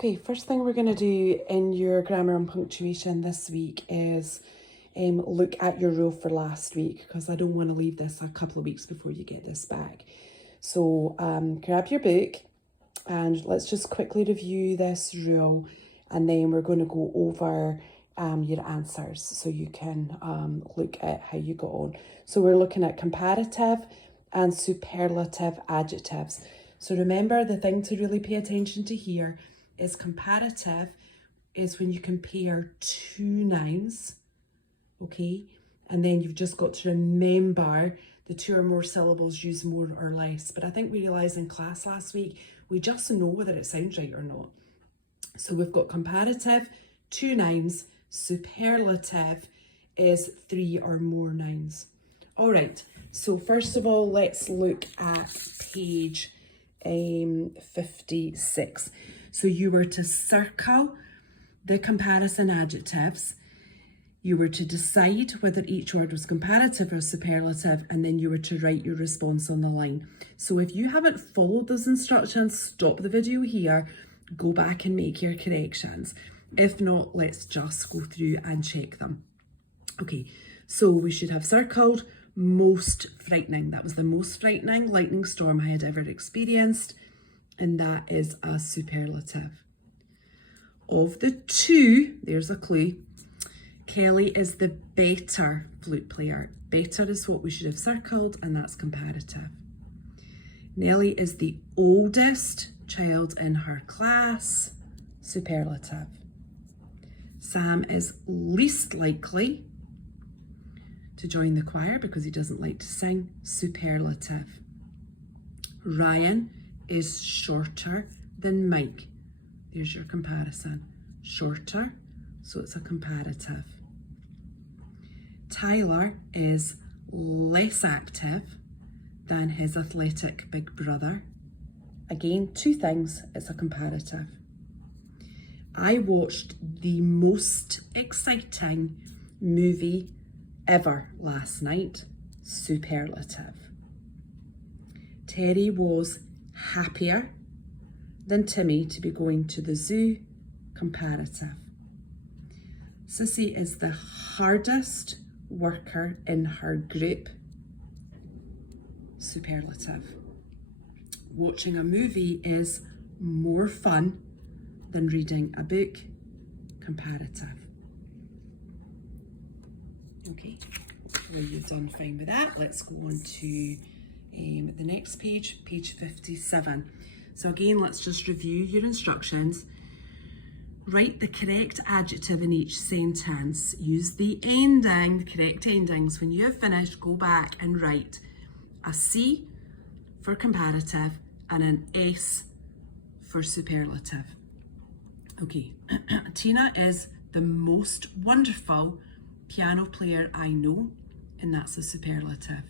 Okay, first thing we're going to do in your grammar and punctuation this week is look at your rule for last week, because I don't want to leave this a couple of weeks before you get this back. So grab your book and let's just quickly review this rule, and then we're going to go over your answers so you can look at how you got on. So we're looking at comparative and superlative adjectives. So remember, the thing to really pay attention to here is comparative is when you compare two nouns, okay? And then you've just got to remember the two or more syllables use more or less. But I think we realised in class last week, we just know whether it sounds right or not. So we've got comparative, two nouns. Superlative is three or more nouns. All right, so first of all, let's look at page 56. So you were to circle the comparison adjectives. You were to decide whether each word was comparative or superlative, and then you were to write your response on the line. So if you haven't followed those instructions, stop the video here, go back and make your corrections. If not, let's just go through and check them. Okay, so we should have circled most frightening. That was the most frightening lightning storm I had ever experienced, and that is a superlative. Of the two, there's a clue, Kelly is the better flute player. Better is what we should have circled, and that's comparative. Nellie is the oldest child in her class. Superlative. Sam is least likely to join the choir because he doesn't like to sing. Superlative. Ryan is shorter than Mike. There's your comparison. Shorter, so it's a comparative. Tyler is less active than his athletic big brother. Again, two things, it's a comparative. I watched the most exciting movie ever last night. Superlative. Terry was happier than Timmy to be going to the zoo. Comparative. Sissy is the hardest worker in her group. Superlative. Watching a movie is more fun than reading a book. Comparative. Okay, well, you've done fine with that. Let's go on to the next page, page 57. So again, let's just review your instructions. Write the correct adjective in each sentence. Use the ending, the correct endings. When you have finished, go back and write a C for comparative and an S for superlative. Okay, Tina is the most wonderful piano player I know, and that's a superlative.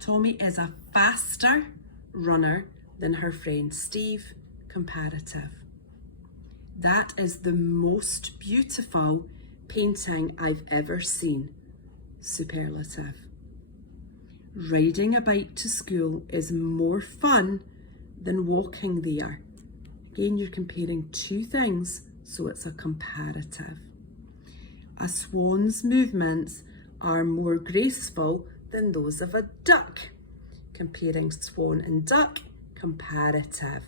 Tommy is a faster runner than her friend Steve. Comparative. That is the most beautiful painting I've ever seen. Superlative. Riding a bike to school is more fun than walking there. Again, you're comparing two things, so it's a comparative. A swan's movements are more graceful than those of a duck. Comparing swan and duck, comparative.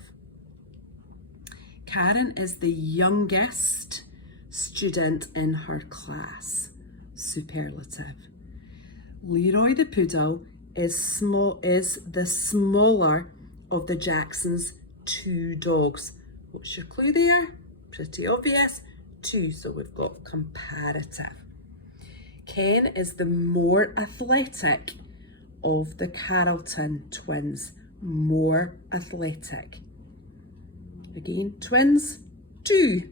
Karen is the youngest student in her class. Superlative. Leroy the poodle is the smaller of the Jacksons' two dogs. What's your clue there? Pretty obvious. Two, so we've got comparative. Ken is the more athletic of the Carrollton twins. More athletic. Again, twins, two.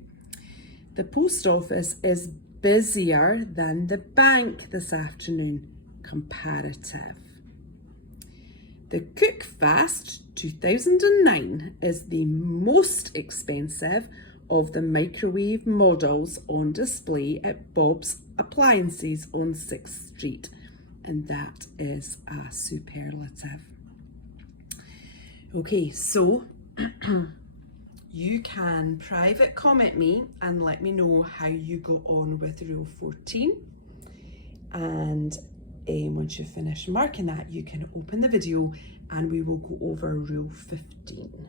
The post office is busier than the bank this afternoon. Comparative. The Cookfast 2009 is the most expensive of the microwave models on display at Bob's Appliances on 6th Street, and that is a superlative. Okay, so you can private comment me and let me know how you got on with Rule 14. And once you've finished marking that, you can open the video and we will go over Rule 15.